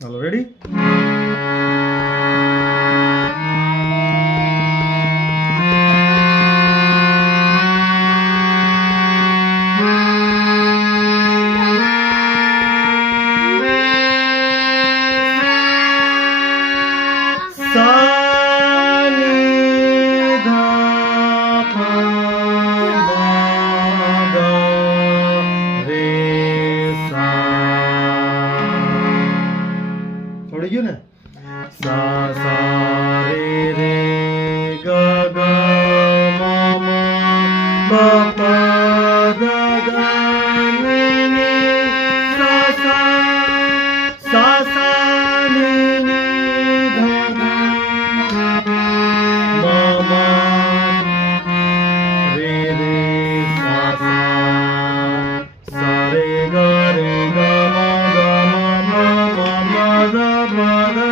All ready? Sa ni dha pa ma ga re sa. આવડી ગયું ને? સા સા રે ગ ગ મ મ પ પ દ દ ni ni sa sa ni ni dha dha ma ma re sa re ga ma ma ma ma ma da ma da